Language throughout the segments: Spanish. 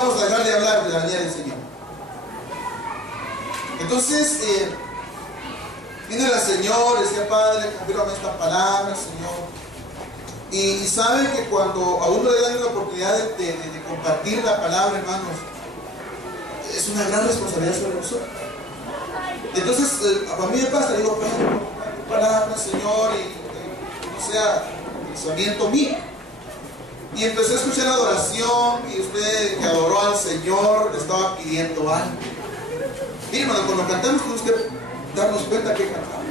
Vamos a dejar de hablar de la venida del Señor. Entonces, viene el Señor, decía: Padre, confírmame esta palabra, Señor. Y saben que cuando a uno le dan la oportunidad de compartir la palabra, hermanos, es una gran responsabilidad sobre nosotros. Entonces, a mí me pasa, le digo: Padre, tu palabra, Señor, y no sea pensamiento mío. Y empecé a escuchar la adoración, y usted que adoró al Señor le estaba pidiendo algo. Mire, hermano, cuando cantamos tenemos que darnos cuenta que cantamos.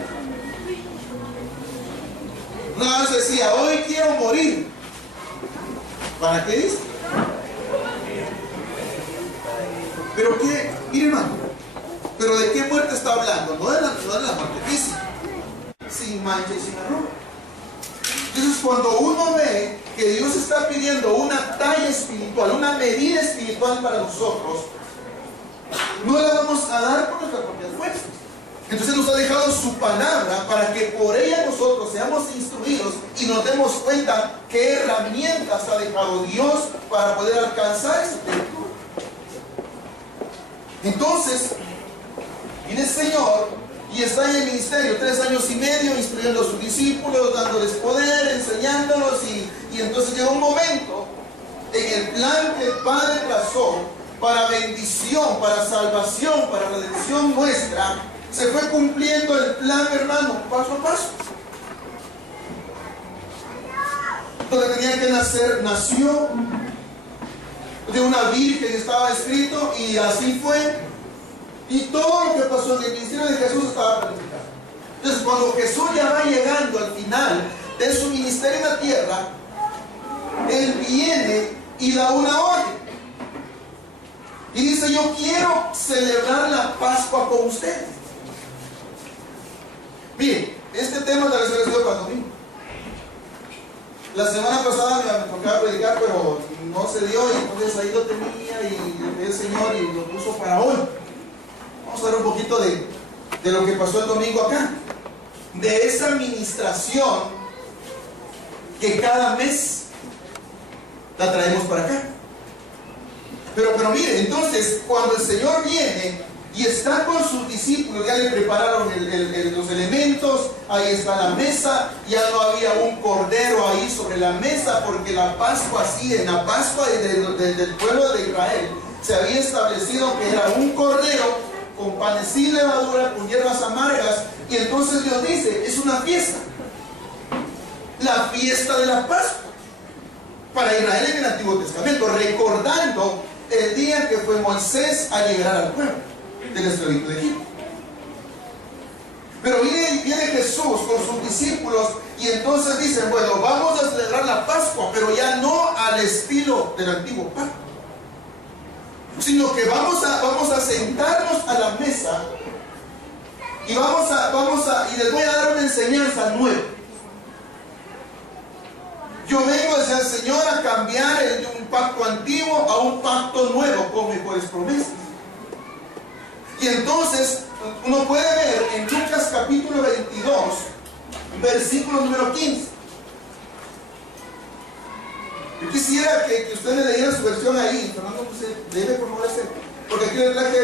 Una vez decía: hoy quiero morir. ¿Para qué dice? Pero qué, mire, hermano, pero ¿de qué muerte está hablando? No de la muerte física, sin mancha y sin arruga. Entonces, cuando uno ve que Dios está pidiendo una talla espiritual, una medida espiritual para nosotros, no la vamos a dar por nuestras propias fuerzas. Entonces nos ha dejado su palabra para que por ella nosotros seamos instruidos y nos demos cuenta qué herramientas ha dejado Dios para poder alcanzar ese territorio. Entonces, viene el Señor y está en el ministerio 3 años y medio instruyendo a sus discípulos, dándoles poder, enseñándolos, y entonces llegó un momento en el plan que el Padre trazó para bendición, para salvación, para redención nuestra. Se fue cumpliendo el plan, hermano, paso a paso. Donde tenía que nacer, nació. De una virgen estaba escrito, y así fue. Y todo lo que pasó en el ministerio de Jesús estaba planificado. Entonces, cuando Jesús ya va llegando al final de su ministerio en la tierra, Él viene y da una orden. Y dice: yo quiero celebrar la Pascua con ustedes. Miren, este tema de la resurrección para el domingo. La semana pasada me tocaba predicar, pero no se dio, y entonces ahí lo tenía, y el Señor y lo puso para hoy. Vamos a ver un poquito de lo que pasó el domingo acá, de esa administración que cada mes la traemos para acá. Pero mire, entonces cuando el Señor viene y está con sus discípulos, ya le prepararon los elementos, ahí está la mesa, ya no había un cordero ahí sobre la mesa, porque la Pascua, sí, en la Pascua del pueblo de Israel se había establecido que era un cordero con panes sin levadura, con hierbas amargas. Y entonces Dios dice: es una fiesta, la fiesta de la Pascua para Israel en el Antiguo Testamento, recordando el día que fue Moisés a liberar al pueblo del esclavitud de Egipto. Pero viene Jesús con sus discípulos, y entonces dicen: bueno, vamos a celebrar la Pascua, pero ya no al estilo del antiguo pacto, sino que vamos a sentarnos a la mesa, y y les voy a dar una enseñanza nueva. Yo vengo desde el Señor a cambiar de un pacto antiguo a un pacto nuevo con mejores promesas. Y entonces uno puede ver en Lucas capítulo 22, versículo número 15. Yo quisiera que usted le leyera su versión ahí. Fernando, debe por favor hacer, porque aquí le traje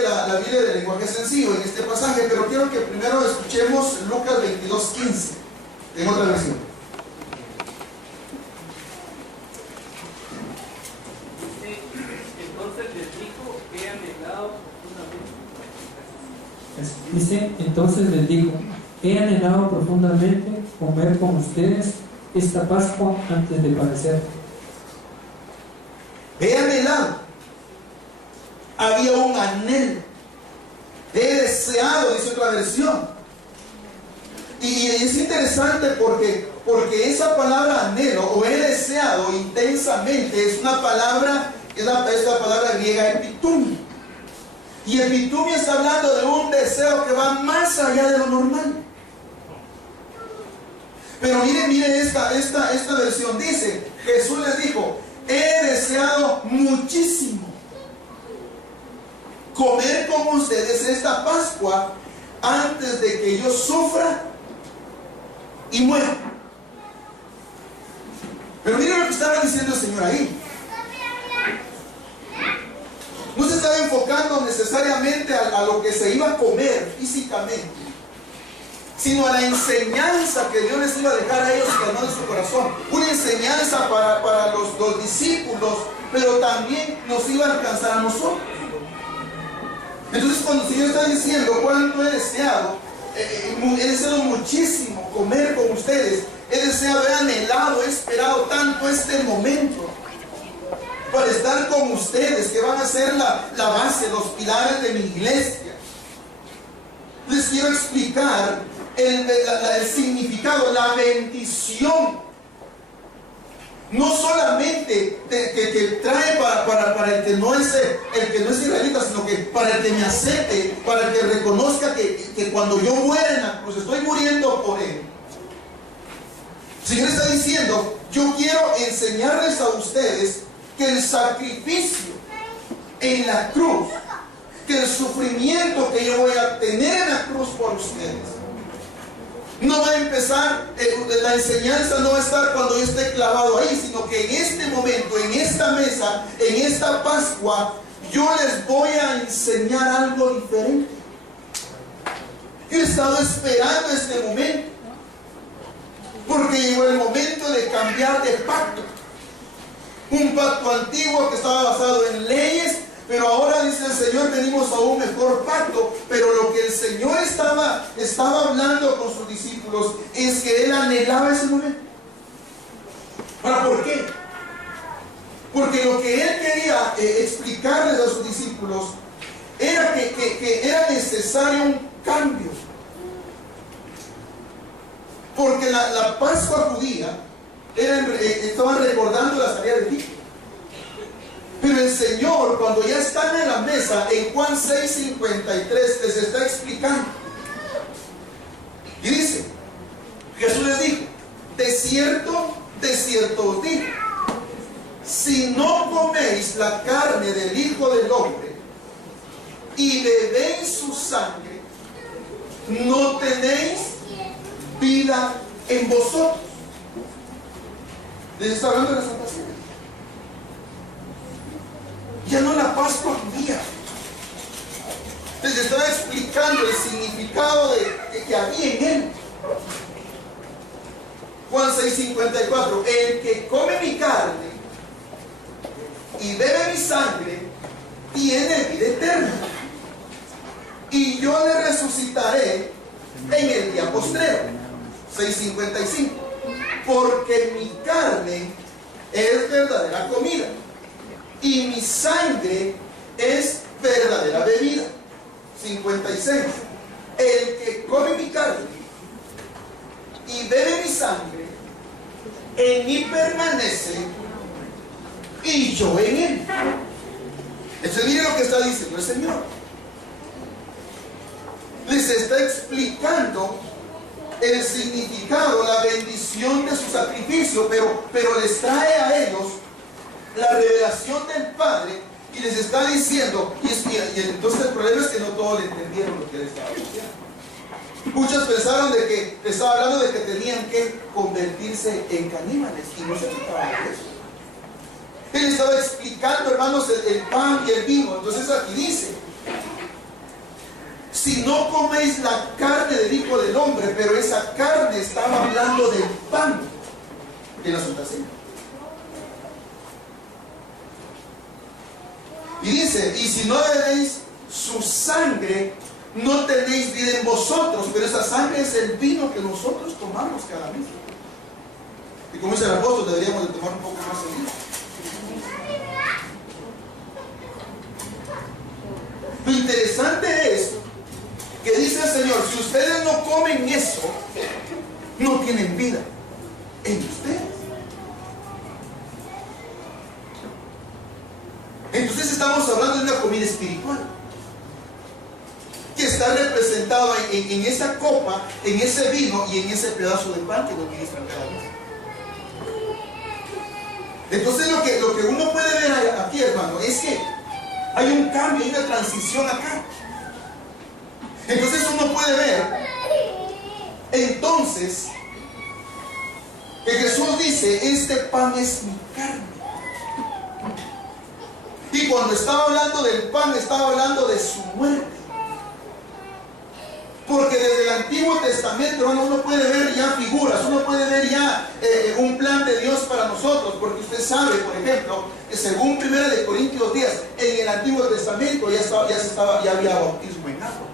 la Biblia de lenguaje sencillo en este pasaje, pero quiero que primero escuchemos Lucas 22, 15 en otra versión. Dice: entonces les dijo, he anhelado profundamente comer con ustedes esta Pascua antes de padecer. He anhelado. Había un anhelo. He deseado, dice otra versión. Y es interesante porque esa palabra anhelo o he deseado intensamente es una palabra, es la palabra griega epitumia. Y epitumia está hablando de un deseo que va más allá de lo normal. Pero mire esta versión. Dice: Jesús les dijo: he deseado muchísimo comer con ustedes esta Pascua antes de que yo sufra y muera. Pero mire lo que estaba diciendo el Señor ahí. no se estaba enfocando necesariamente a lo que se iba a comer físicamente, sino a la enseñanza que Dios les iba a dejar a ellos en su corazón. Una enseñanza para los discípulos, pero también nos iba a alcanzar a nosotros. Entonces, cuando el Señor está diciendo cuánto he deseado muchísimo comer con ustedes, he deseado, he anhelado, he esperado tanto este momento para estar con ustedes, que van a ser la base, los pilares de mi iglesia. Les quiero explicar el significado, la bendición, no solamente que trae para el que no es israelita, sino que para el que me acepte, para el que reconozca que cuando yo muera en la cruz, estoy muriendo por él. El Señor está diciendo: yo quiero enseñarles a ustedes que el sacrificio en la cruz, que el sufrimiento que yo voy a tener en la cruz por ustedes, no va a empezar, la enseñanza no va a estar cuando yo esté clavado ahí, sino que en este momento, en esta mesa, en esta Pascua, yo les voy a enseñar algo diferente. Yo he estado esperando este momento, porque llegó el momento de cambiar de pacto. Un pacto antiguo que estaba basado en leyes, pero ahora dice el Señor, venimos a un mejor pacto. Pero lo que el Señor estaba hablando con sus discípulos es que Él anhelaba ese momento. Ahora, ¿por qué? Porque lo que Él quería explicarles a sus discípulos era que era necesario un cambio. Porque la Pascua judía estaban recordando la salida de Egipto. Pero el Señor, cuando ya están en la mesa, en Juan 6:53, les está explicando. Y dice, Jesús les dijo: de cierto os digo, si no coméis la carne del Hijo del Hombre y bebéis su sangre, no tenéis vida en vosotros. Les está hablando de la Santa Cena. Ya no la Pascua judía. Les estaba explicando el significado que había en Él. Juan 6:54: el que come mi carne y bebe mi sangre tiene vida eterna, y yo le resucitaré en el día postrero. 6:55: porque mi carne es verdadera comida y mi sangre es verdadera bebida. 56: el que come mi carne y bebe mi sangre, en mí permanece y yo en él. Entonces miren lo que está diciendo el Señor. Les está explicando el significado, la bendición de su sacrificio, pero les trae a ellos la revelación del Padre y les está diciendo, y entonces el problema es que no todos le entendieron lo que él estaba diciendo. Muchos pensaron de que estaba hablando de que tenían que convertirse en caníbales, y no se trataba de eso. Él estaba explicando, hermanos, el pan y el vino. Entonces aquí dice: si no coméis la carne del Hijo del Hombre, pero esa carne estaba hablando del pan de la Santa Cena. Y dice: y si no bebéis su sangre, no tenéis vida en vosotros. Pero esa sangre es el vino que nosotros tomamos cada mes. Y como dice el apóstol, deberíamos de tomar un poco más de vino. Lo interesante es que dice el Señor: si ustedes no comen eso, no tienen vida en ustedes. Entonces estamos hablando de una comida espiritual que está representado en esa copa, en ese vino y en ese pedazo de pan que nos ministran cada vez. Entonces lo que uno puede ver aquí, hermano, es que hay un cambio, hay una transición acá. Entonces uno puede ver entonces que Jesús dice: este pan es mi carne. Y cuando estaba hablando del pan, estaba hablando de su muerte. Porque desde el Antiguo Testamento, hermano, uno puede ver ya figuras, uno puede ver ya un plan de Dios para nosotros. Porque usted sabe, por ejemplo, que según 1 Corintios 10, en el Antiguo Testamento ya había bautismo en agua.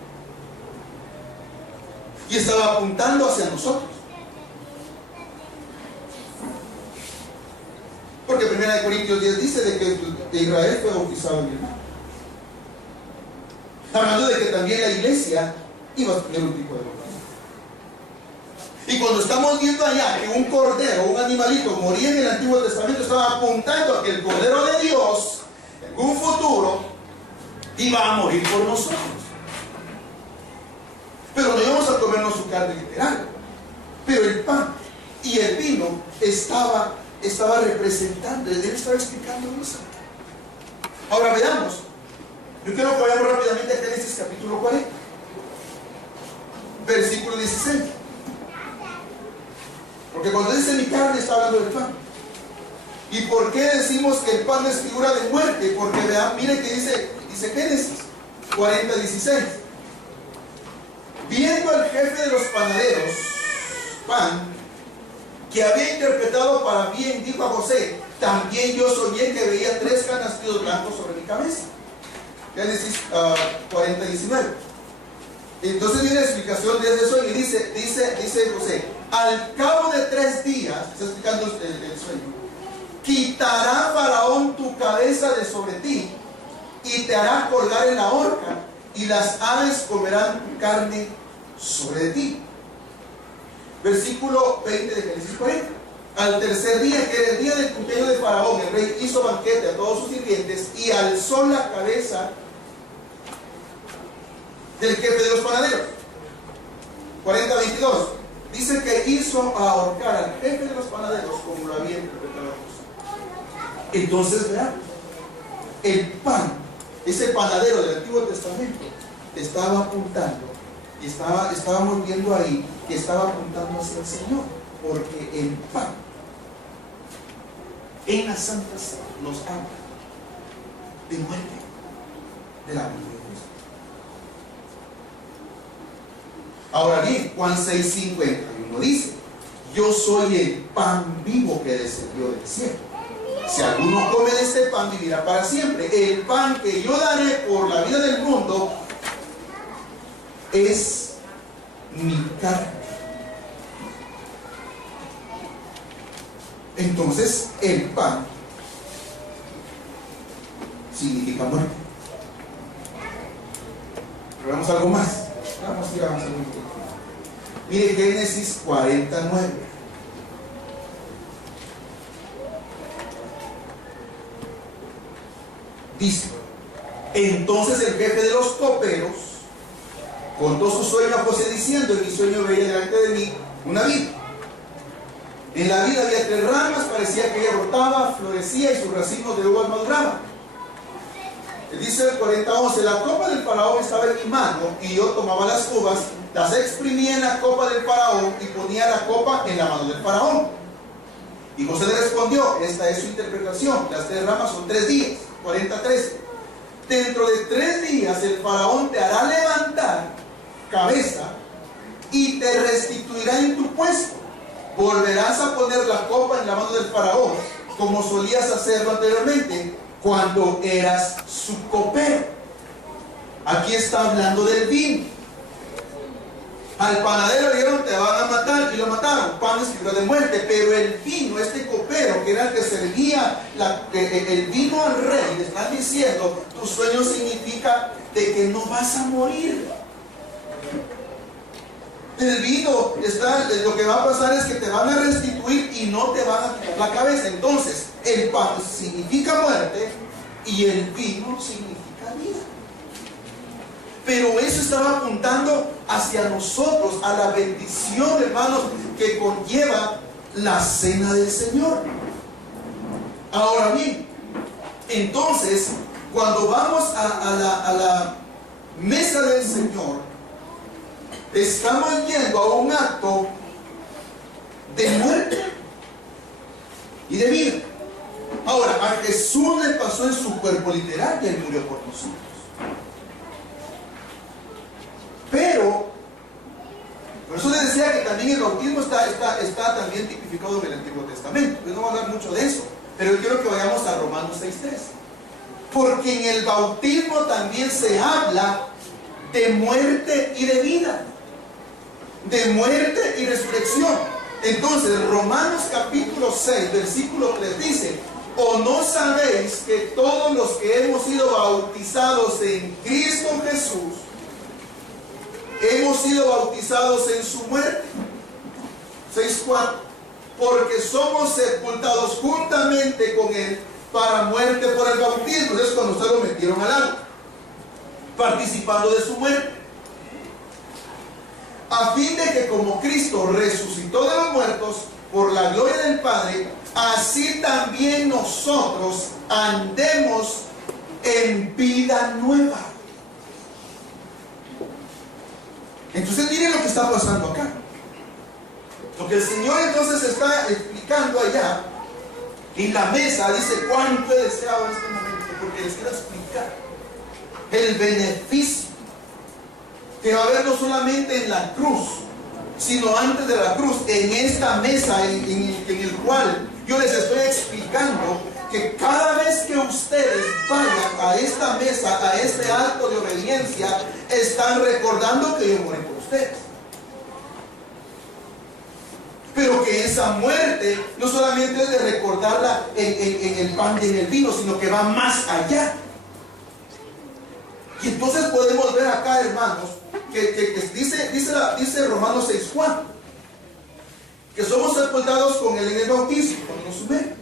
Y estaba apuntando hacia nosotros. Porque 1 Corintios 10 dice de que Israel fue bautizado en el mar. Hablando de que también la iglesia iba a tener un tipo de bautismo. Y cuando estamos viendo allá que un cordero, un animalito moría en el Antiguo Testamento, estaba apuntando a que el Cordero de Dios en un futuro iba a morir por nosotros. Pero no íbamos a comernos su carne literal. Pero el pan y el vino estaba representando, él estaba explicando eso. Ahora veamos. Yo quiero que vayamos rápidamente a Génesis capítulo 40, versículo 16. Porque cuando dice mi carne, está hablando del pan. ¿Y por qué decimos que el pan es figura de muerte? Porque vean, mire que dice Génesis 40, 16. Viendo al jefe de los panaderos, pan, que había interpretado para bien, dijo a José: también yo soñé que veía 3 canastillos blancos sobre mi cabeza. Génesis 40, 19. Entonces viene la explicación de ese sueño y dice José: al cabo de 3 días, está explicando el sueño, quitará Faraón tu cabeza de sobre ti y te hará colgar en la horca, y las aves comerán tu carne sobre ti. Versículo 20 de Génesis 40. Al tercer día, que era el día del cumpleaños de Faraón, el rey hizo banquete a todos sus sirvientes y alzó la cabeza del jefe de los panaderos. 40, 22. Dice que hizo ahorcar al jefe de los panaderos como lo había interpretado José. Entonces veamos, el pan, ese panadero del Antiguo Testamento, estaba apuntando, y estábamos viendo ahí que estaba apuntando hacia el Señor, porque el pan en la Santa Cena nos habla de muerte, de la muerte de Cristo. Ahora bien, Juan 6:51 dice: yo soy el pan vivo que descendió del cielo. Si alguno come de este pan, vivirá para siempre. El pan que yo daré por la vida del mundo es mi carne. Entonces, el pan significa muerte. Pero vamos a algo más. Vamos a ir avanzando un poco. Mire Génesis 49. Dice: entonces el jefe de los coperos contó su sueño a José diciendo: en mi sueño veía delante de mí una vid. En la vid había 3 ramas, parecía que ella brotaba, florecía y sus racimos de uvas maduraban. Dice el 40:11: la copa del faraón estaba en mi mano, y yo tomaba las uvas, las exprimía en la copa del faraón y ponía la copa en la mano del faraón. Y José le respondió: esta es su interpretación, las 3 ramas son 3 días. 40:13: dentro de 3 días el faraón te hará levantar cabeza y te restituirá en tu puesto. Volverás a poner la copa en la mano del faraón, como solías hacerlo anteriormente, cuando eras su copero. Aquí está hablando del vino. Al panadero le dijeron: te van a matar, y lo mataron. Pan es figura de muerte. Pero el vino, este copero, que era el que servía el vino al rey, le están diciendo: tu sueño significa de que no vas a morir. El vino, lo que va a pasar es que te van a restituir y no te van a quitar la cabeza. Entonces, el pan significa muerte y el vino significa vida. Pero eso estaba apuntando hacia nosotros, a la bendición, hermanos, que conlleva la cena del Señor. Ahora bien, entonces, cuando vamos a la mesa del Señor, estamos yendo a un acto de muerte y de vida. Ahora, a Jesús le pasó en su cuerpo literal y Él murió por nosotros. Pero, por eso les decía que también el bautismo está también tipificado en el Antiguo Testamento. Yo no voy a hablar mucho de eso, pero yo quiero que vayamos a Romanos 6:3. Porque en el bautismo también se habla de muerte y de vida, de muerte y resurrección. Entonces, Romanos capítulo 6, versículo 3 dice: ¿o no sabéis que todos los que hemos sido bautizados en Cristo Jesús, hemos sido bautizados en su muerte? 6:4. Porque somos sepultados juntamente con Él para muerte por el bautismo. Entonces, cuando ustedes lo metieron al agua, participando de su muerte, a fin de que como Cristo resucitó de los muertos por la gloria del Padre, así también nosotros andemos en vida nueva. Entonces miren lo que está pasando acá. Lo que el Señor entonces está explicando allá en la mesa, dice: cuánto he deseado en este momento, porque les quiero explicar el beneficio que va a haber no solamente en la cruz, sino antes de la cruz, en esta mesa en el cual yo les estoy explicando que cada vez que ustedes vayan a esta mesa, a este acto de obediencia, están recordando que yo morí por ustedes. Pero que esa muerte no solamente es de recordarla en el pan y en el vino, sino que va más allá. Y entonces podemos ver acá, hermanos, que dice Romanos 6:4, que somos sepultados con Él en el bautismo, cuando nos sumerge.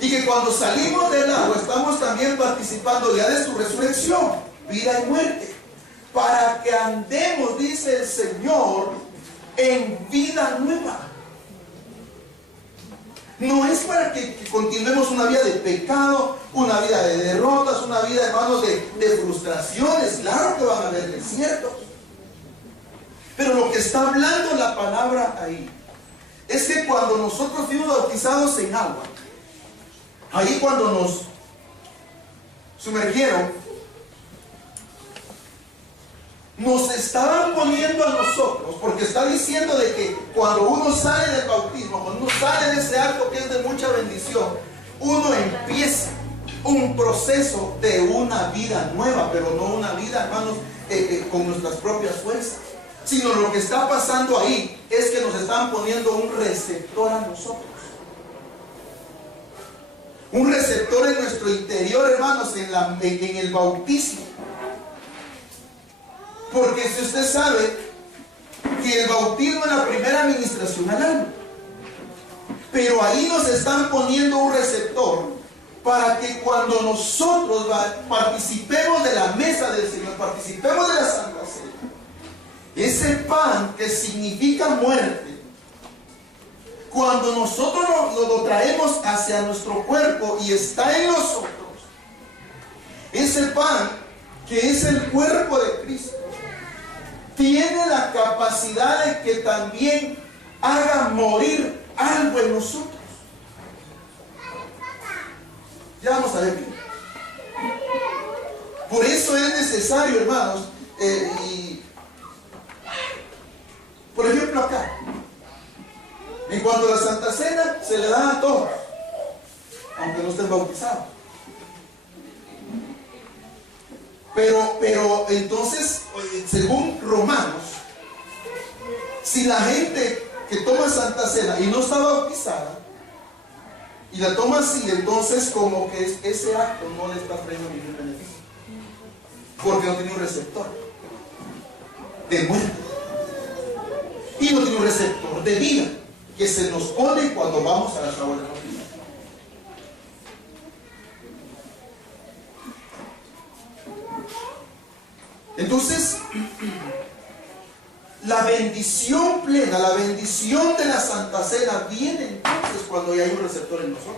Y que cuando salimos del agua estamos también participando ya de su resurrección, vida y muerte, para que andemos, dice el Señor, en vida nueva. No es para que continuemos una vida de pecado, una vida de derrotas, una vida, hermanos, de frustraciones. Claro que van a haber desiertos, pero lo que está hablando la palabra ahí es que cuando nosotros fuimos bautizados en agua, ahí cuando nos sumergieron, nos estaban poniendo a nosotros, porque está diciendo de que cuando uno sale del bautismo, cuando uno sale de ese acto que es de mucha bendición, uno empieza un proceso de una vida nueva, pero no una vida, hermanos, con nuestras propias fuerzas, sino lo que está pasando ahí es que nos están poniendo un receptor a nosotros. Un receptor en nuestro interior, hermanos, en el bautismo. Porque si usted sabe que el bautismo es la primera administración al alma, pero ahí nos están poniendo un receptor para que cuando nosotros participemos de la mesa del Señor, participemos de la Santa Cena, ese pan que significa muerte, cuando nosotros lo traemos hacia nuestro cuerpo y está en nosotros, ese pan que es el cuerpo de Cristo, tiene la capacidad de que también haga morir algo en nosotros. Ya vamos a ver bien. Por eso es necesario, hermanos, por ejemplo acá, en cuanto a la Santa Cena, se le da a todos, aunque no estén bautizados. Pero entonces, según Romanos, si la gente que toma Santa Cena y no está bautizada y la toma así, entonces como que ese acto no le está trayendo ningún beneficio, porque no tiene un receptor de muerte y no tiene un receptor de vida que se nos pone cuando vamos a las aguas de la vida. Entonces, la bendición plena, la bendición de la Santa Cena viene entonces cuando ya hay un receptor en nosotros.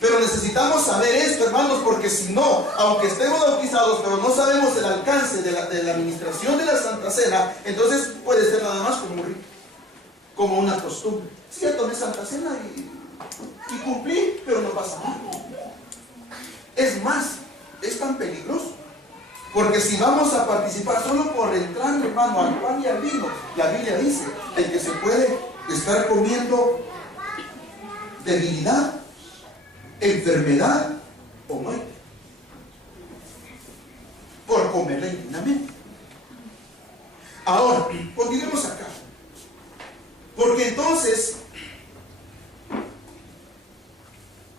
Pero necesitamos saber esto, hermanos, porque si no, aunque estemos bautizados, pero no sabemos el alcance de la administración de la Santa Cena, entonces puede ser nada más como una costumbre. Sí, ya tomé Santa Cena y y cumplí, pero no pasa nada. Es más, es tan peligroso. Porque si vamos a participar solo por entrar, hermano, al pan y al vino, la Biblia dice de que se puede estar comiendo debilidad, enfermedad o muerte por comerla indignamente. Ahora, continuemos acá. Porque entonces,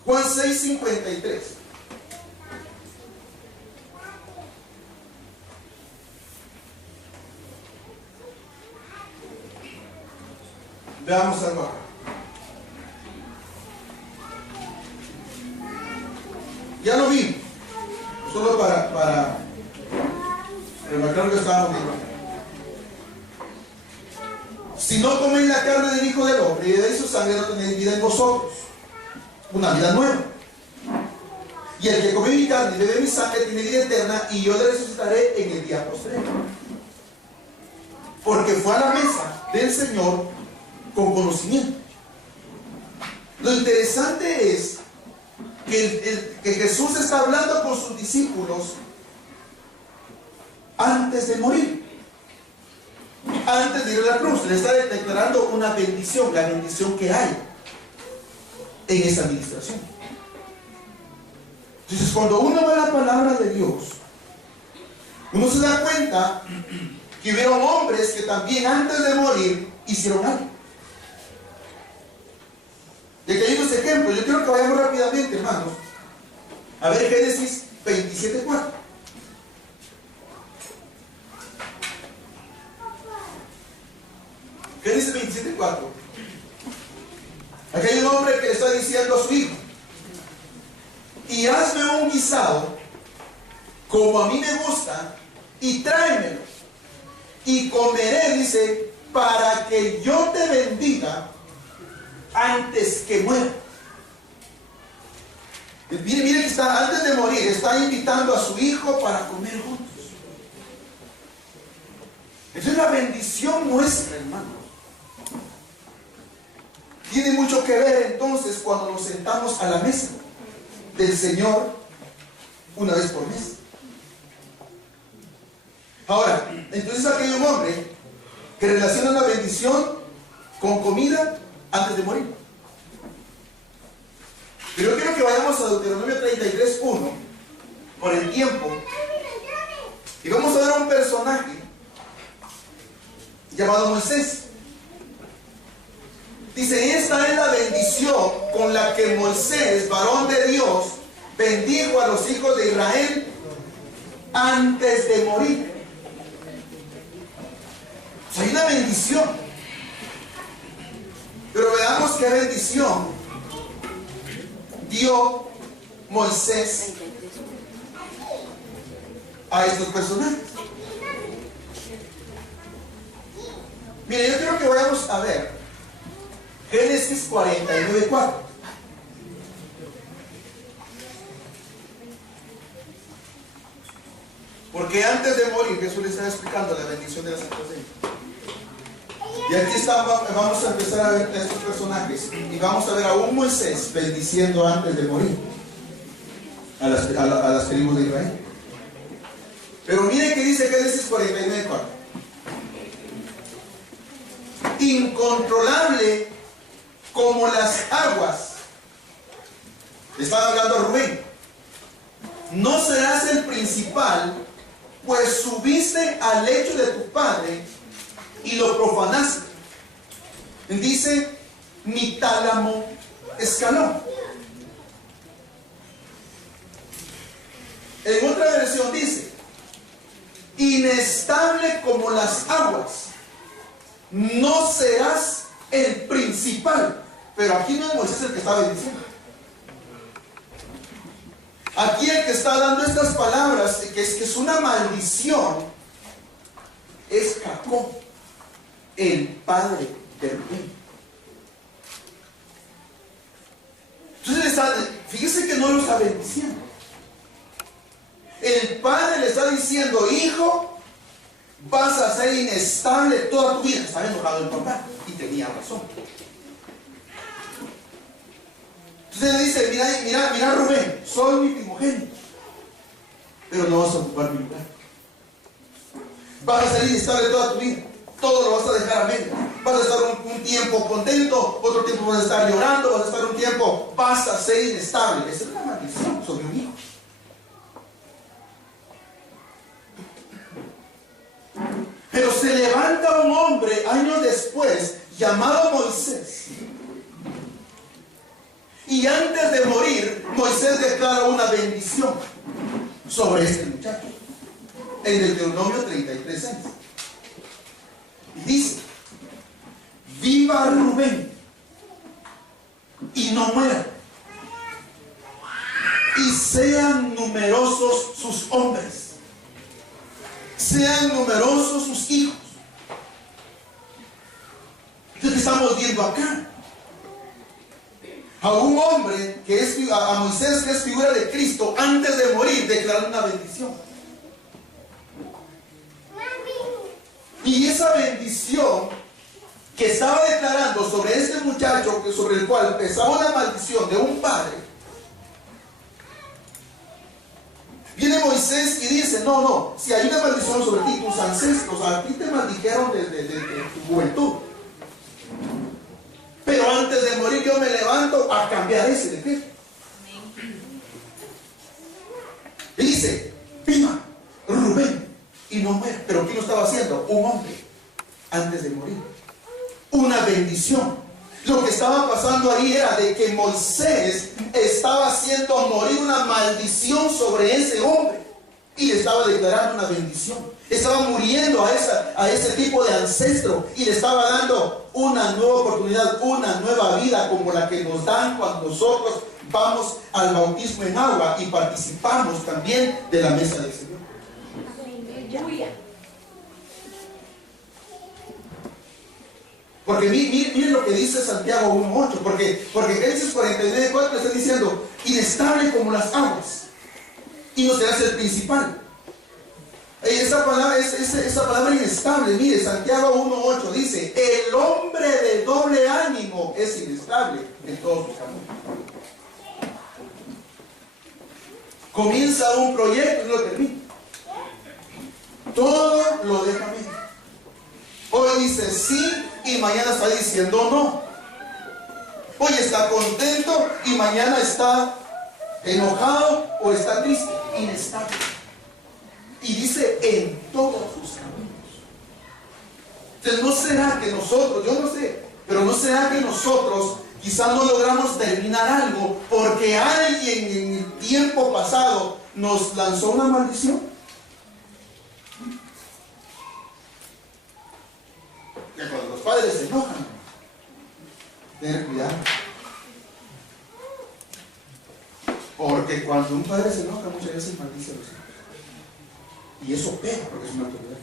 Juan 6:53. Veamos algo acá. Ya lo vi. Solo para remarcar lo que estábamos viendo. Si no coméis la carne del Hijo del Hombre y bebéis su sangre, no tenéis vida en vosotros. Una vida nueva. Y el que come mi carne y bebe mi sangre tiene vida eterna, y yo le resucitaré en el día postrero. Porque fue a la mesa del Señor con conocimiento. Lo interesante es que Jesús está hablando con sus discípulos antes de morir, antes de ir a la cruz. Le está declarando una bendición, la bendición que hay en esa administración. Entonces, cuando uno ve la palabra de Dios, uno se da cuenta que hubieron hombres que también antes de morir hicieron algo. Y aquí hay unos ejemplos. Yo quiero que vayamos rápidamente, hermanos, a ver Génesis 27:4. Génesis 27:4. Aquí hay un hombre que le está diciendo a su hijo: y hazme un guisado como a mí me gusta y tráemelo, y comeré, dice, para que yo te bendiga antes que muera. Mire que está, antes de morir, está invitando a su hijo para comer juntos. Esa es la bendición nuestra, hermano. Tiene mucho que ver entonces cuando nos sentamos a la mesa del Señor una vez por mes. Ahora, entonces aquí hay un hombre que relaciona la bendición con comida antes de morir. Pero yo quiero que vayamos a Deuteronomio 33:1 por el tiempo, y vamos a ver a un personaje llamado Moisés. Dice: esta es la bendición con la que Moisés, varón de Dios, bendijo a los hijos de Israel antes de morir. O sea, hay una bendición. Pero veamos qué bendición dio Moisés a estos personajes. Mire, yo quiero que vayamos a ver Génesis 49:4. Porque antes de morir Jesús le estaba explicando la bendición de la Santa Cena. Y aquí vamos a empezar a ver estos personajes, y vamos a ver a un Moisés bendiciendo antes de morir a las tribus de Israel. Pero miren que dice Génesis 49:4. Incontrolable como las aguas, le están hablando a Rubén, no serás el principal, pues subiste al lecho de tu padre y lo profanaste. Dice: mi tálamo escaló. En otra versión dice: inestable como las aguas, no serás el principal. Pero aquí no es Moisés el que está bendiciendo. Aquí el que está dando estas palabras, que es una maldición, es Jacob, el padre de Rubén. Entonces fíjese que no lo está bendiciendo. El padre le está diciendo: hijo, vas a ser inestable toda tu vida. Estaba enojado el papá y tenía razón. Entonces le dice, mira Rubén, soy mi primogénito, pero no vas a ocupar mi lugar. Vas a ser inestable toda tu vida. Todo lo vas a dejar a medio. Vas a estar un tiempo contento, otro tiempo vas a estar llorando, vas a estar un tiempo, vas a ser inestable. Esa es una maldición sobre un hijo. Pero se levanta un hombre años después llamado Moisés. Y antes de morir, Moisés declara una bendición sobre este muchacho. En Deuteronomio 33:6. Y dice: viva Rubén y no muera, y sean numerosos sus hombres, sean numerosos sus hijos. Entonces, ¿qué estamos viendo acá? A un hombre que es, a Moisés, que es figura de Cristo, antes de morir declaró una bendición. Y esa bendición que estaba declarando sobre este muchacho, sobre el cual pesaba una maldición de un padre, viene Moisés y dice: no, si hay una maldición sobre ti, tus ancestros a ti te maldijeron desde tu juventud, pero antes de morir yo me levanto a cambiar ese decreto. Y dice: viva Rubén y no muera. Pero ¿qué lo estaba haciendo? Un hombre antes de morir. Una bendición. Lo que estaba pasando ahí era de que Moisés estaba haciendo morir una maldición sobre ese hombre y le estaba declarando una bendición. Estaba muriendo a ese tipo de ancestro y le estaba dando una nueva oportunidad, una nueva vida, como la que nos dan cuando nosotros vamos al bautismo en agua y participamos también de la mesa del Señor. Porque miren lo que dice Santiago 1:8, porque Génesis 49:4 está diciendo: inestable como las aguas, y no serás el principal. Esa palabra inestable, mire, Santiago 1:8 dice: el hombre de doble ánimo es inestable en todos sus caminos. Comienza un proyecto y no lo termina. Todo lo deja medio. Hoy dice sí y mañana está diciendo no. Hoy está contento y mañana está enojado o está triste, inestable. Y dice: en todos sus caminos. Entonces, ¿no será que nosotros, yo no sé, pero no será que nosotros quizás no logramos terminar algo porque alguien en el tiempo pasado nos lanzó una maldición? Que cuando los padres se enojan, tener cuidado. Porque cuando un padre se enoja, muchas veces maldice a los hijos. Y eso pega porque es una autoridad.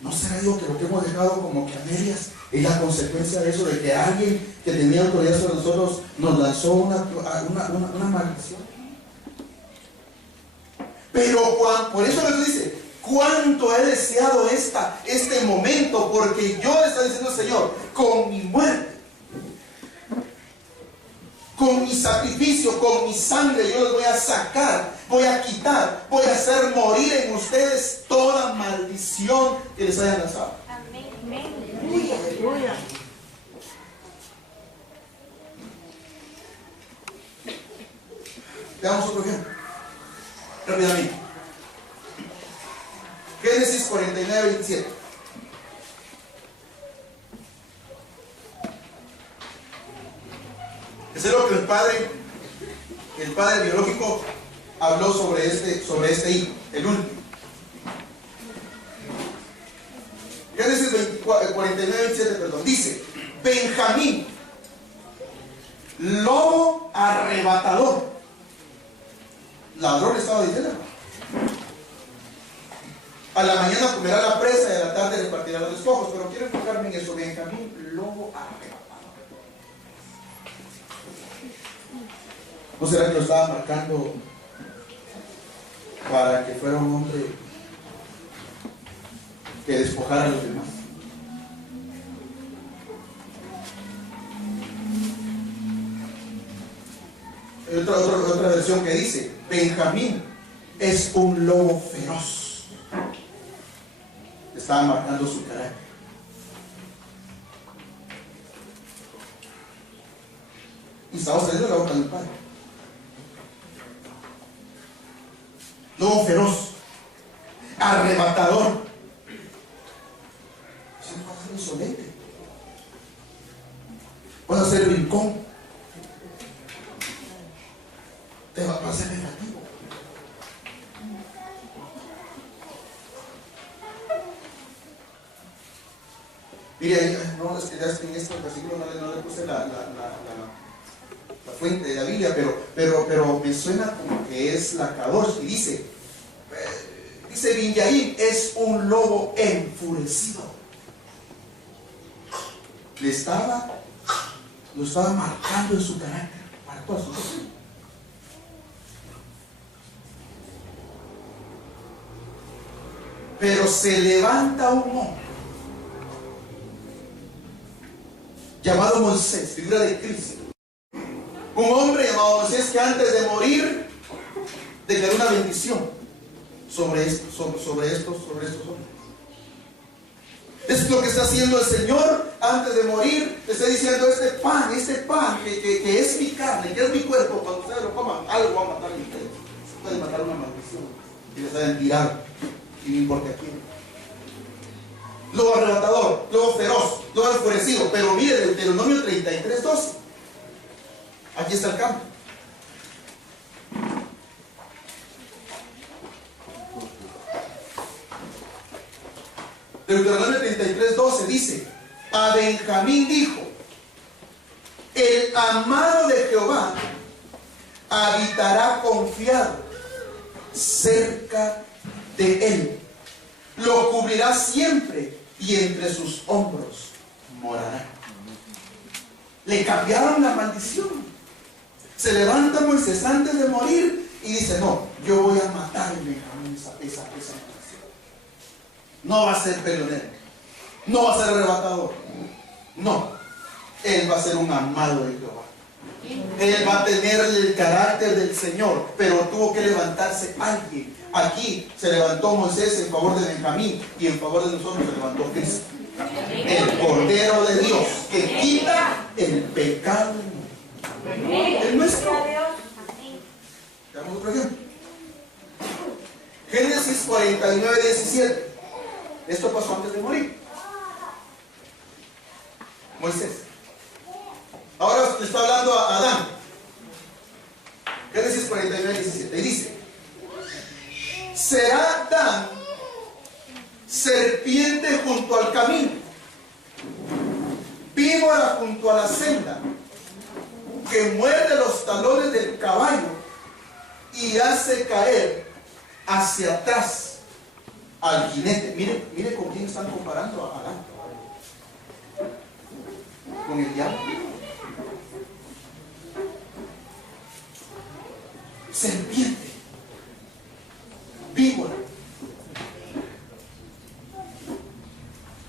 ¿No será yo que lo que hemos dejado como que a medias es la consecuencia de eso, de que alguien que tenía autoridad sobre nosotros nos lanzó una maldición? Pero por eso les dice: cuánto he deseado este momento, porque yo, le está diciendo el Señor, con mi muerte, con mi sacrificio, con mi sangre, yo les voy a sacar, voy a quitar, voy a hacer morir en ustedes toda maldición que les haya lanzado. Amén. Aleluya. Veamos otro ejemplo, rápidamente. Génesis 49:27. Ese es lo que el padre biológico habló sobre este hijo, el último. Génesis 49:27, perdón. Dice: Benjamín, lobo arrebatador. Ladrón estaba diciendo. A la mañana comerá la presa y a la tarde repartirá los despojos. Pero quiero enfocarme en eso. Benjamín, lobo arrebatador. ¿No será que lo estaba marcando para que fuera un hombre que despojara a los demás? otra versión que dice: Benjamín es un lobo feroz. Estaba marcando su carácter. Y estaba saliendo de la boca del padre. Lobo feroz, arrebatador. Eso no va a ser insolente. Vas a ser rincón. Te va a ser negativo. Mire, no, es que ya en este versículo no le puse la fuente de la Biblia, pero me suena como que es la Kadosh, y dice Binyaín es un lobo enfurecido. Lo estaba marcando en su carácter para toda su vida. Pero se levanta un hombre llamado Moisés, figura de Cristo. Un hombre llamado Moisés que antes de morir declaró una bendición sobre estos hombres. Es lo que está haciendo el Señor antes de morir. Le está diciendo: este pan que es mi carne, que es mi cuerpo, cuando ustedes lo coman, algo va a matar a ustedes. Se puede matar una maldición y les hayan tirado, y no importa a quién. Lobo arrebatador, lobo feroz, lobo enfurecido. Pero mire, Deuteronomio 33:12. Aquí está el campo. Deuteronomio 33:12 dice: a Benjamín dijo: el amado de Jehová habitará confiado cerca de él, lo cubrirá siempre y entre sus hombros morará. Le cambiaron la maldición. Se levanta Moisés antes de morir y dice: no, yo voy a matar en Benjamín esa maldición. No va a ser peleonero, no va a ser arrebatador, no, él va a ser un amado de Jehová. Él va a tener el carácter del Señor, pero tuvo que levantarse alguien. Aquí se levantó Moisés en favor de Benjamín, y en favor de nosotros se levantó Cristo, el Cordero de Dios, que quita el pecado del mundo. El nuestro. Veamos otro ejemplo. Génesis 49:17. Esto pasó antes de morir Moisés. Ahora le está hablando a Adán. Génesis 49:17. Y dice: será Adán serpiente junto al camino, víbora junto a la senda, que muerde los talones del caballo y hace caer hacia atrás al jinete. Mire con quién están comparando a Adán. Con el diablo. Serpiente, víbora,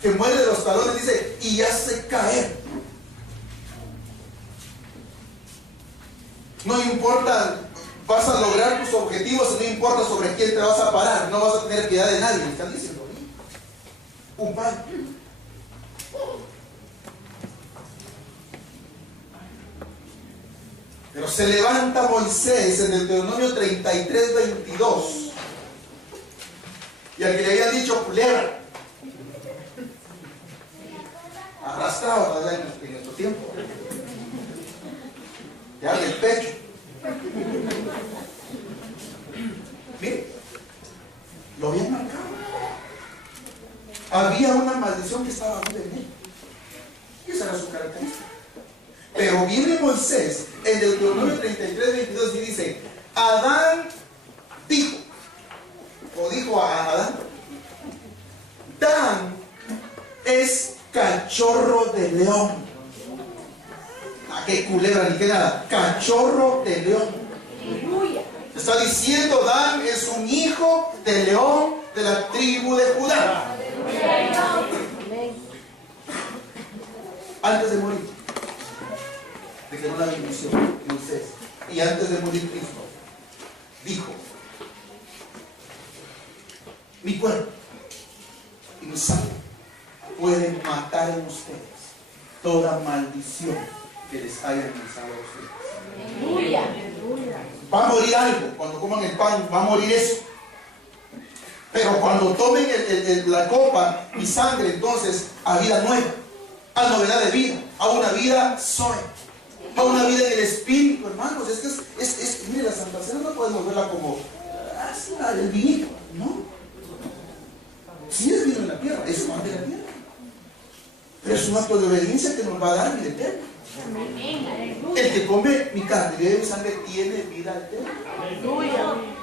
que muerde los talones, dice, y hace caer. No importa, vas a lograr tus objetivos, no importa sobre quién te vas a parar, no vas a tener piedad de nadie. Están diciendo un pan. Pero se levanta Moisés en el Deuteronomio 33:22, y al que le habían dicho culebra, arrastrado todavía en nuestro tiempo, ya en el pecho. Mire, lo habían marcado. Había una maldición que estaba viva en él, y esa era su característica. Pero viene Moisés en Deuteronomio 33:22 y dice: Adán dijo, o dijo a Adán: Dan es cachorro de león. ¿A qué culebra ni qué nada? Cachorro de león. Está diciendo: Dan es un hijo de león de la tribu de Judá. Antes de morir, declaró la bendición Moisés. Y antes de morir Cristo dijo: mi cuerpo y mi sangre pueden matar en ustedes toda maldición que les haya lanzado a ustedes. Aleluya. Va a morir algo, cuando coman el pan va a morir eso. Pero cuando tomen la copa, mi sangre, entonces a vida nueva, a novedad de vida, a una vida soy, a una vida en el Espíritu, hermanos. Es que mire, la Santa Cena no podemos verla como el vinito, ¿no? Sí es vino en la tierra, es pan de la tierra, pero es un acto de obediencia que nos va a dar vida eterna. El que come mi carne y bebe mi sangre tiene vida eterna.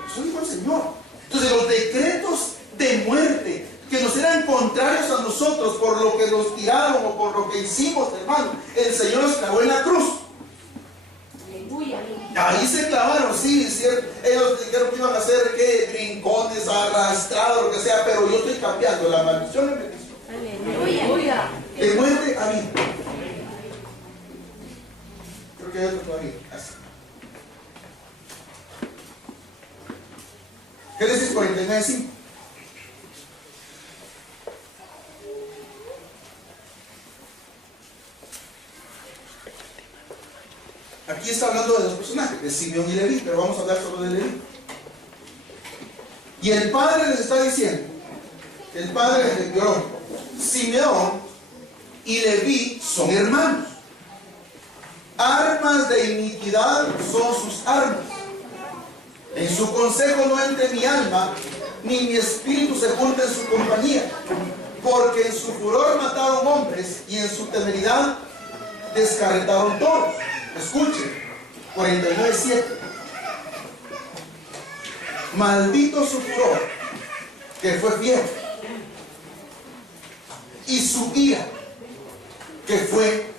Eso dijo el Señor. Entonces los decretos de muerte que nos eran contrarios a nosotros por lo que nos tiraron o por lo que hicimos, hermano, el Señor los clavó en la cruz. Ahí se clavaron, sí, cierto. Ellos dijeron que iban a hacer brincones, arrastrados, lo que sea, pero yo estoy cambiando la maldición en bendición. Aleluya. De muerte a vida. Creo que hay otro todavía. Así. Génesis 49:5. Aquí está hablando de dos personajes, de Simeón y Leví, pero vamos a hablar solo de Leví. Y el padre les está diciendo, el padre biológico, Simeón y Leví son hermanos. Armas de iniquidad son sus armas. En su consejo no entre mi alma, ni mi espíritu se junta en su compañía, porque en su furor mataron hombres y en su temeridad descarretaron toros. Escuchen, 49:7. Maldito su furor, que fue fiel, y su ira, que fue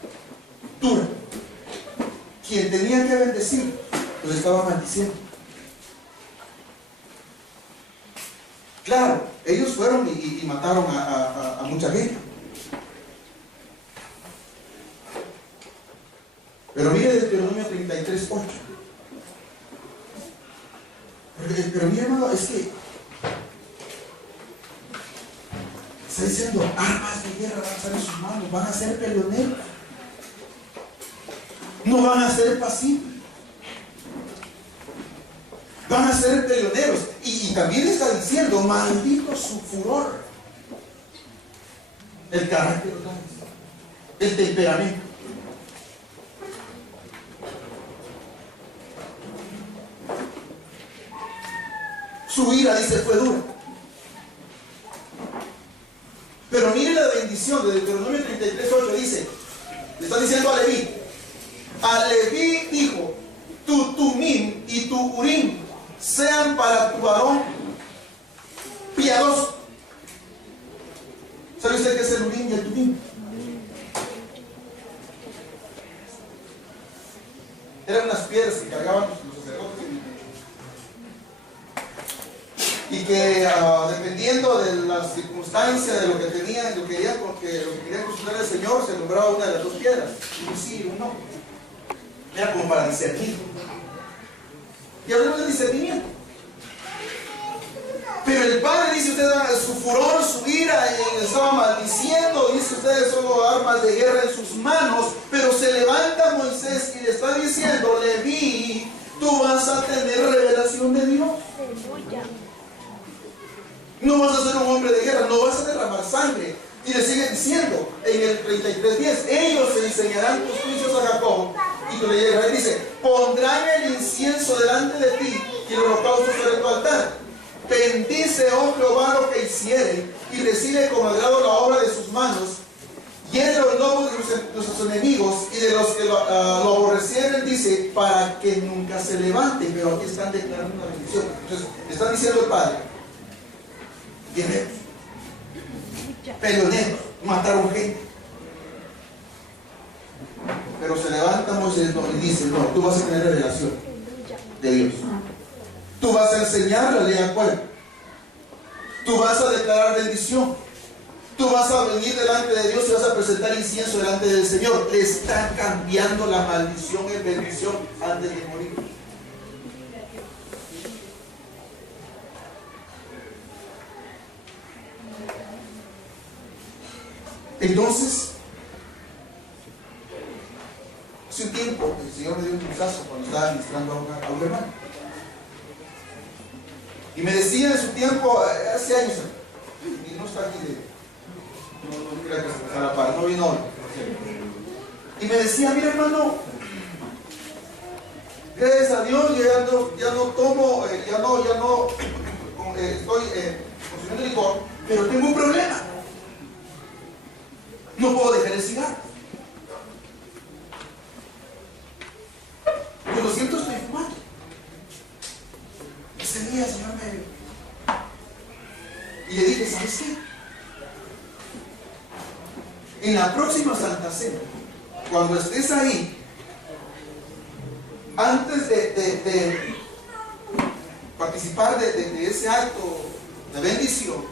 dura. Quien tenía que bendecir, los estaba maldiciendo. Claro, ellos fueron y mataron a mucha gente. Pero mire Deuteronomio 33:8. Pero mire, hermano, es que está diciendo, armas de guerra van a estar en sus manos, van a ser peleoneros, no van a ser pasivos, van a ser peleoneros. Y también está diciendo, maldito su furor, el carácter, el temperamento. Su ira, dice, fue dura. Pero mire la bendición de Deuteronomio 33:8, dice, le está diciendo a Leví. A Leví dijo, tu Tumim y tu Urim sean para tu varón piadoso. ¿Sabe usted qué es el Urim y el Tumim? Eran unas piedras que cargaban los sacerdotes y que dependiendo de las circunstancias, de lo que tenían, lo que querían consultar al Señor, se nombraba una de las dos piedras, un sí y un no. Era como para discernir. Y hablamos de discernimiento. Pero el Padre dice, usted, su furor, su ira, y estaba maldiciendo, dice, ustedes son armas de guerra en sus manos. Pero se levanta Moisés y le está diciendo, Leví, tú vas a tener revelación de Dios. No vas a ser un hombre de guerra, no vas a derramar sangre. Y le sigue diciendo en el 33:10, ellos se enseñarán tus juicios a Jacob. Y tú le llegas, dice, pondrán el incienso delante de ti y el holocausto sobre tu altar. Bendice, oh Jehová, lo que hiciere y recibe con agrado la obra de sus manos. Hiere los lomos de sus enemigos y de los que lo aborrecieren, dice, para que nunca se levanten. Pero aquí están declarando una bendición. Entonces, están diciendo el Padre, guerreros, peleoneros, mataron gente. Pero se levanta Moisés y dice, no, tú vas a tener revelación de Dios. Tú vas a enseñar la ley al pueblo. Tú vas a declarar bendición. Tú vas a venir delante de Dios y vas a presentar incienso delante del Señor. Le están cambiando la maldición en bendición antes de morir. Entonces, hace un tiempo el Señor me dio un mensaje cuando estaba administrando a un hermano. Y me decía en su tiempo, hace años, y no está aquí no creo que se pasara para, no vino hoy. Y me decía, mira hermano, gracias a Dios, yo ya no tomo, estoy consumiendo licor, pero tengo un problema. No puedo dejar el cigarro. Yo lo siento, estoy fumando. Ese día el Señor y le dije, ¿sabes qué? En la próxima Santa Cena, cuando estés ahí, antes de participar de ese acto de bendición,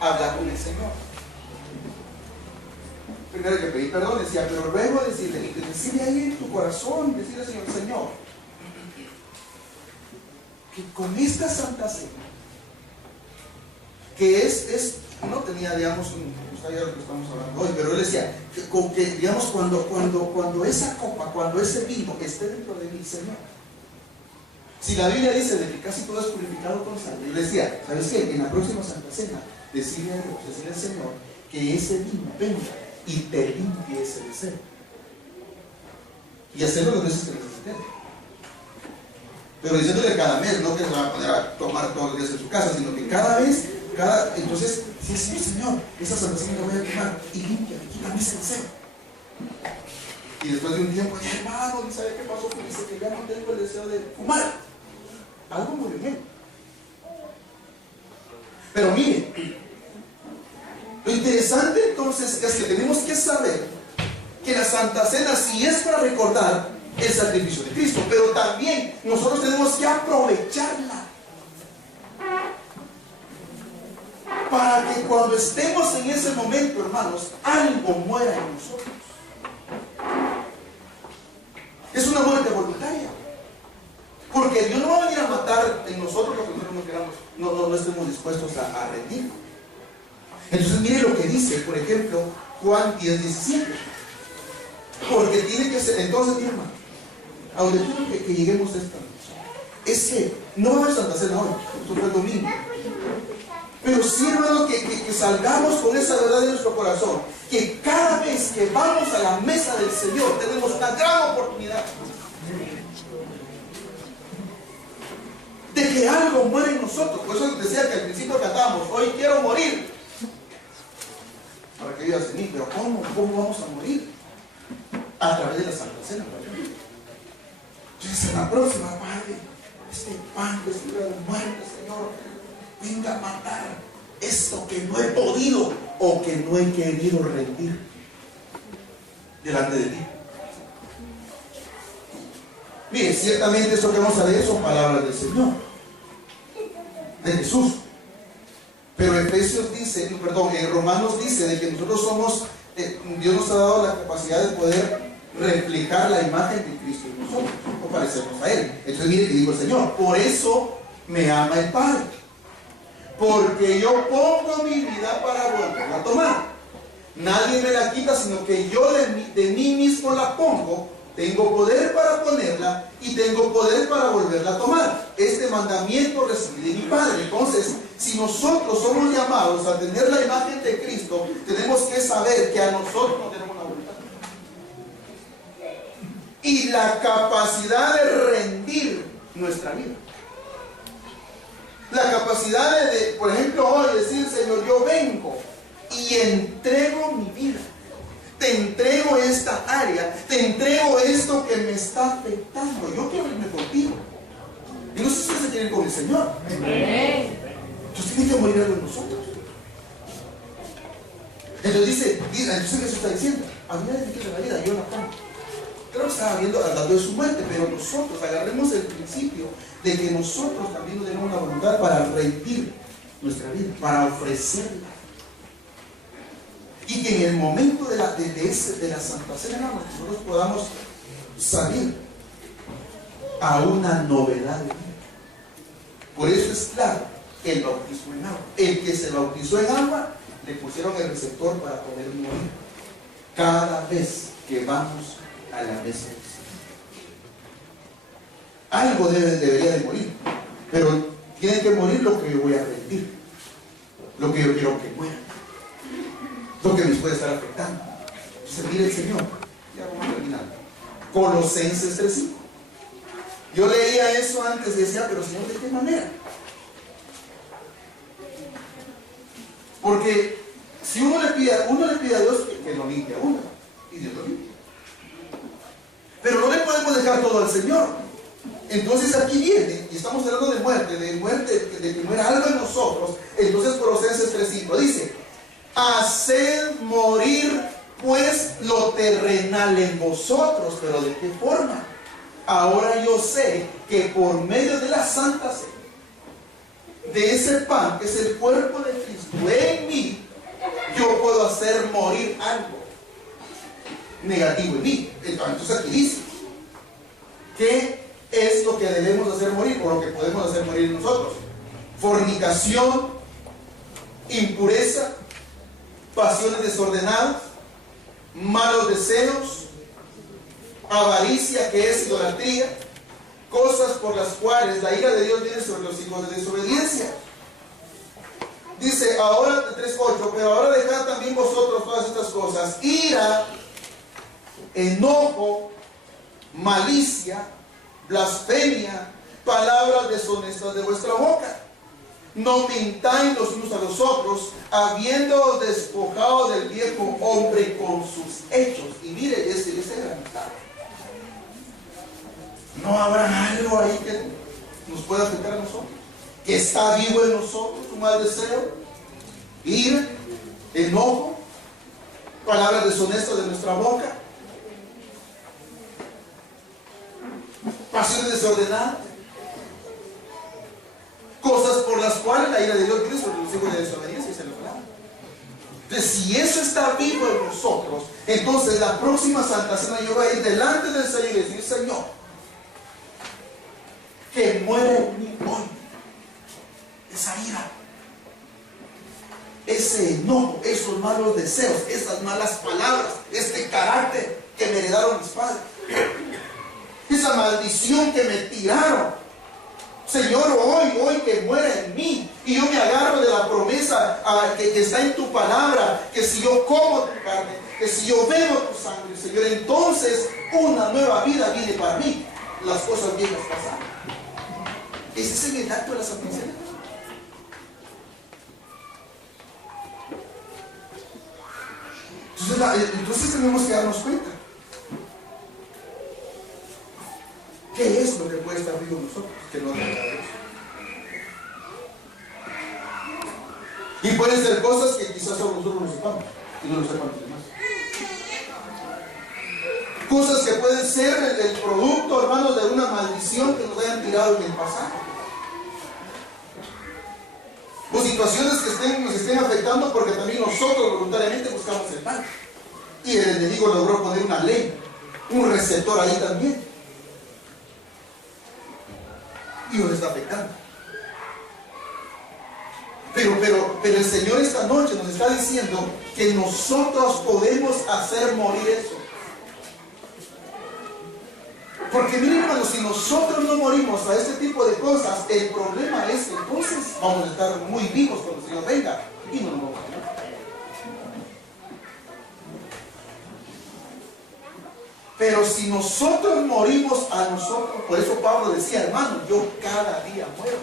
habla con el Señor. Primero que pedí perdón, decía, pero luego decirle ahí en tu corazón, decirle al Señor, Señor, que con esta Santa Cena, que no tenía, digamos, no sabía de lo que estamos hablando hoy, pero él decía, que digamos, cuando esa copa, cuando ese vino esté dentro de mí, Señor, si la Biblia dice de que casi todo es purificado con sangre, yo le decía, ¿sabes qué? En la próxima Santa Cena, decirle a Dios, decirle al Señor, que ese vino venga y te limpie ese deseo. Y hacerlo las veces que necesite. Pero diciéndole cada mes, no que se va a poner a tomar todos los días en su casa, sino que cada vez, entonces, sí, Señor, esa Santa Cena la voy a tomar y limpia, quítame ese deseo. Y después de un tiempo, hermano, ¿y sabe qué pasó? Porque dice que ya no tengo el deseo de fumar. Algo muy bien. Pero mire, lo interesante entonces es que tenemos que saber que la Santa Cena sí es para recordar el sacrificio de Cristo, pero también nosotros tenemos que aprovecharla para que cuando estemos en ese momento, hermanos, algo muera en nosotros. Es una muerte voluntaria, porque Dios no va a venir a matar en nosotros lo que nosotros no queramos, no estemos dispuestos a rendir. Entonces mire lo que dice, por ejemplo, Juan 10:17. Porque tiene que ser, entonces mi hermano, a donde quiero que lleguemos esta noche, es que no va a haber Santa Cena hoy, esto fue el domingo. Pero sí, hermano, que salgamos con esa verdad en nuestro corazón, que cada vez que vamos a la mesa del Señor tenemos una gran oportunidad de que algo muere en nosotros. Por eso decía que al principio cantábamos, hoy quiero morir, para que vivas en mí. Pero ¿cómo vamos a morir? A través de la Santa Cena. Entonces en la próxima, Padre, este pan que estuvo de muerte, Señor, venga a matar esto que no he podido o que no he querido rendir delante de ti. Mire, ciertamente esto que vamos a leer son palabras del Señor, de Jesús. Pero Efesios dice, Romanos dice de que nosotros somos, Dios nos ha dado la capacidad de poder reflejar la imagen de Cristo en nosotros, o parecernos a Él. Entonces mire que dijo el Señor, por eso me ama el Padre, porque yo pongo mi vida para volverla a tomar. Nadie me la quita, sino que yo de mí mismo la pongo. Tengo poder para ponerla y tengo poder para volverla a tomar. Este mandamiento recibí de mi Padre. Entonces, si nosotros somos llamados a tener la imagen de Cristo, tenemos que saber que a nosotros no tenemos la voluntad y la capacidad de rendir nuestra vida. La capacidad de, por ejemplo, hoy decir, Señor, yo vengo y entrego mi vida. Te entrego esta área, te entrego esto que me está afectando. Yo quiero irme contigo. Y no sé si ustedes quieren con el Señor. Entonces tiene que morir algo en nosotros. Entonces entonces Jesús está diciendo, a mí nadie me quita la vida, yo la pongo. Creo que estaba hablando de su muerte, pero nosotros agarremos el principio de que nosotros también tenemos una voluntad para rendir nuestra vida, para ofrecerla. Y que en el momento de la Santa Cena, hermanos, nosotros podamos salir a una novedad de vida. Por eso es claro el bautismo en agua. El que se bautizó en agua, le pusieron el receptor para poder morir cada vez que vamos a la mesa del Señor. Algo debería de morir, pero tiene que morir lo que yo voy a rendir, lo que yo quiero que muera, lo que nos puede estar afectando. Entonces mire el Señor, ya vamos terminando. Colosenses 3:5. Yo leía eso antes y decía, pero Señor, ¿de qué manera? Porque si uno le pide a Dios que lo limpie a uno, y Dios lo limpia. Pero no le podemos dejar todo al Señor. Entonces aquí viene, y estamos hablando de muerte, de que muera algo en nosotros. Entonces Colosenses 3:5 dice: haced morir pues lo terrenal en vosotros. ¿Pero de qué forma? Ahora yo sé que por medio de la Santa Cena, de ese pan que es el cuerpo de Cristo en mí, yo puedo hacer morir algo negativo en mí. Entonces aquí dice, ¿qué es lo que debemos hacer morir o lo que podemos hacer morir en nosotros? Fornicación, impureza, pasiones desordenadas, malos deseos, avaricia, que es idolatría, cosas por las cuales la ira de Dios viene sobre los hijos de desobediencia. Dice ahora 3:8, pero ahora dejad también vosotros todas estas cosas: ira, enojo, malicia, blasfemia, palabras deshonestas de vuestra boca. No mintáis los unos a los otros, habiendo despojado del viejo hombre con sus hechos. Y mire, ese gran mensaje. ¿No habrá algo ahí que nos pueda afectar a nosotros? Que está vivo en nosotros, un mal deseo, ira, enojo, palabras deshonestas de nuestra boca, pasiones desordenadas, cosas por las cuales la ira de Dios viene sobre los hijos de desobediencia, dice la palabra. Entonces, si eso está vivo en nosotros, entonces la próxima Santa Cena yo voy a ir delante del Señor y decir: Señor, que muera en mí hoy esa ira, ese enojo, esos malos deseos, esas malas palabras, este carácter que me heredaron mis padres, esa maldición que me tiraron. Señor, hoy que muera en mí, y yo me agarro de la promesa que está en tu palabra, que si yo como tu carne, que si yo bebo tu sangre, Señor, entonces una nueva vida viene para mí, las cosas viejas pasaron. Ese es el acto de la Santa Cena. Entonces tenemos que darnos cuenta. ¿Qué es lo que puede estar vivo en nosotros? Que no agrada a Dios. Y pueden ser cosas que quizás solo nosotros lo sepamos y no lo sepan los demás. Cosas que pueden ser el producto, hermanos, de una maldición que nos hayan tirado en el pasado. O situaciones que nos estén afectando porque también nosotros voluntariamente buscamos el mal. Y el enemigo logró poner una ley, un receptor ahí también. Y nos está afectando. Pero el Señor esta noche nos está diciendo que nosotros podemos hacer morir eso. Porque miren, hermanos, si nosotros no morimos a este tipo de cosas, el problema es que entonces vamos a estar muy vivos cuando el Señor venga y no nos vamos a morir. Pero si nosotros morimos a nosotros, por eso Pablo decía: hermano, yo cada día muero.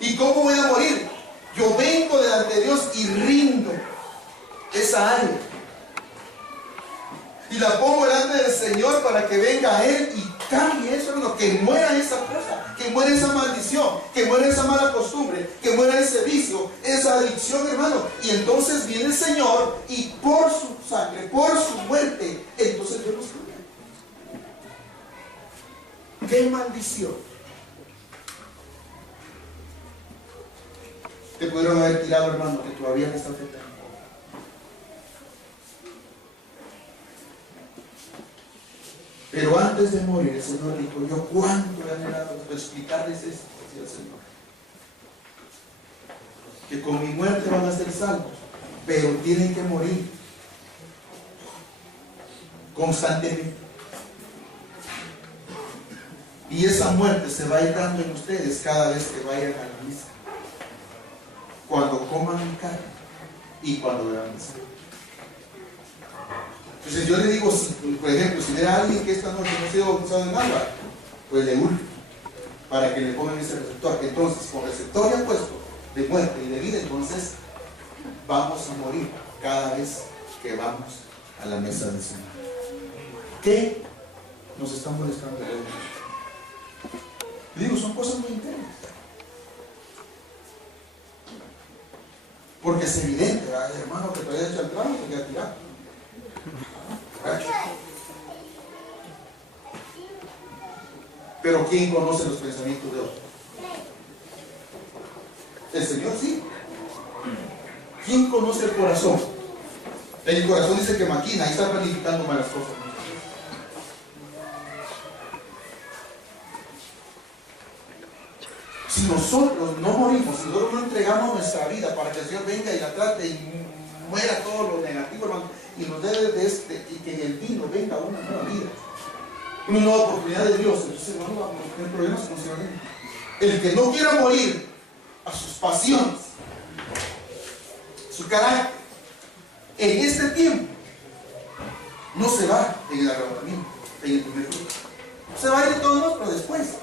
¿Y cómo voy a morir? Yo vengo delante de Dios y rindo esa área. Y la pongo delante del Señor para que venga a Él y cambie eso, hermano, que muera esa cosa, que muera esa maldición, que muera esa mala costumbre, que muera ese vicio, esa adicción, hermano. Y entonces viene el Señor y por su sangre, por su muerte, entonces Dios nos cambia. ¡Qué maldición! Te pudieron haber tirado, hermano, que todavía me está afectando. Pero antes de morir, el Señor dijo: yo cuánto he anhelado explicarles esto, decía el Señor, que con mi muerte van a ser salvos, pero tienen que morir constantemente. Y esa muerte se va a ir dando en ustedes cada vez que vayan a la misa, cuando coman mi carne y cuando beban mi sangre. Entonces yo le digo, por ejemplo, si ve a alguien que esta noche no ha sido bautizado en agua, pues le urge para que le pongan ese receptor. Entonces, con receptor ya puesto de muerte y de vida, entonces vamos a morir cada vez que vamos a la mesa del Señor. ¿Qué nos está molestando hoy? Digo, son cosas muy internas. Porque es evidente, ¿verdad? Hermano, que todavía hecho el tramo, te queda tirado. Pero ¿quién conoce los pensamientos de otros? El Señor sí. ¿Quién conoce el corazón? El corazón dice que maquina y está planificando malas cosas. Si nosotros no morimos, si nosotros no entregamos nuestra vida para que el Señor venga y la trate y muera todo lo negativo, hermano, y nos dé de este, y que en el vino venga una nueva vida, una nueva oportunidad de Dios, entonces no vamos a tener problemas con el Señor. El que no quiera morir a sus pasiones, su carácter, en este tiempo, no se va en el arrebatamiento, en el primer fruto. Se va a ir de todos modos, pero después.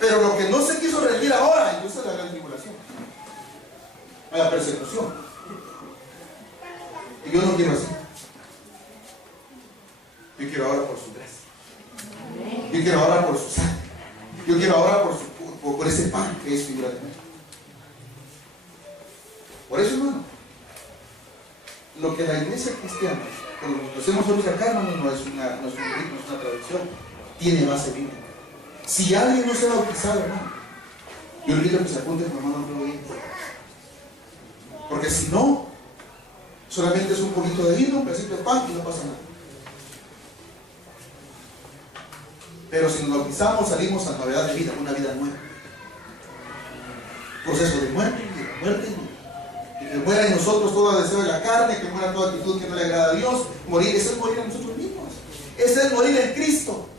Pero lo que no se quiso rendir ahora, entonces es la gran tribulación, a la persecución. Y yo no quiero así. Yo quiero ahora por su gracia. Yo quiero ahora por su sangre. Yo quiero ahora por ese pan que es figura de mí. Por eso, hermano, lo que la iglesia cristiana, como lo hacemos nosotros acá, hermano, no es un rito, no es una tradición, tiene base bíblica. Si alguien no se ha bautizado, hermano, yo le digo que se apunte con hermano Rodríguez. Porque si no, solamente es un poquito de vino, un pedacito de pan y no pasa nada. Pero si nos bautizamos, salimos a novedad de vida, una vida nueva. Proceso de muerte y de muerte y vida. Y que muera en nosotros todo deseo de la carne, que muera toda actitud que no le agrada a Dios. Morir, eso es morir a nosotros mismos. Ese es morir en Cristo.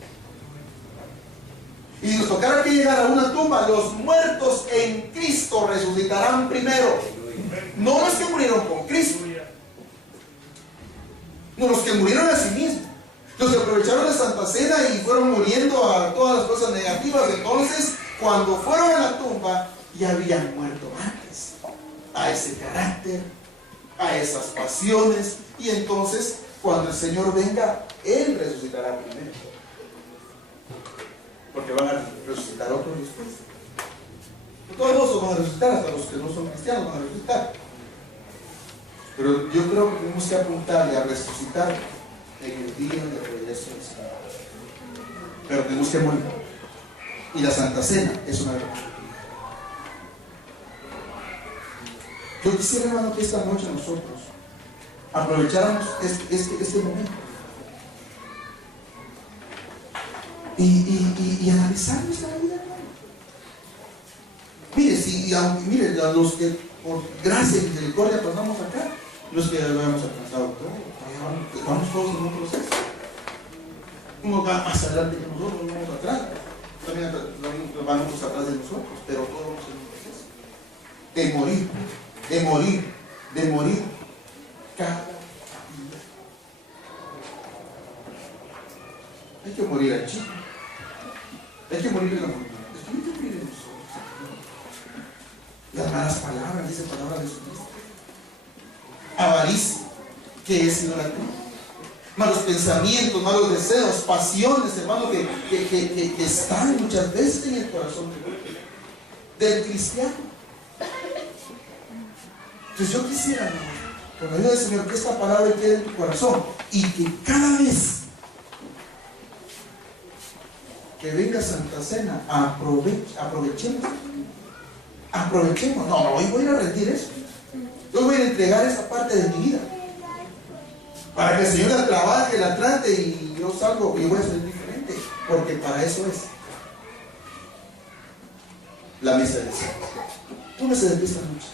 Y si nos tocara que llegar a una tumba, los muertos en Cristo resucitarán primero. No los que murieron con Cristo, no los que murieron a sí mismos, los que aprovecharon la Santa Cena y fueron muriendo a todas las cosas negativas. Entonces, cuando fueron a la tumba, ya habían muerto antes a ese carácter, a esas pasiones. Y entonces, cuando el Señor venga, Él resucitará primero, porque van a resucitar otros después. Todos van a resucitar, hasta los que no son cristianos van a resucitar. Pero yo creo que tenemos que apuntarle a resucitar en el día del regreso del Señor. Pero tenemos que morir. Y la Santa Cena es una verdad. Yo quisiera, hermano, que esta noche nosotros aprovecháramos este momento y analizar nuestra vida, hermano. Mire, a los que por gracia y misericordia pasamos acá, los que lo hemos alcanzado todo, vamos todos en un proceso. Uno va más adelante que nosotros, uno vamos atrás, también vamos atrás de nosotros, pero todos vamos en un proceso de morir cada día. Hay que morir al chico, hay que morir en la multitud, hay que morir en nosotros. Las malas palabras, dice palabra de Jesucristo. Avaricia, que es idolatría. Malos pensamientos, malos deseos, pasiones, hermano, que están muchas veces en el corazón del cristiano. Entonces yo quisiera, hermano, con la ayuda del Señor, que esta palabra quede en tu corazón y que cada vez que venga Santa Cena, aprovechemos. No, hoy voy a ir a rendir eso. Yo voy a entregar esa parte de mi vida para que el Señor la trabaje, la trate y yo salgo y voy a ser diferente. porque para eso es la mesa del Señor. Póngase de pie esta noche.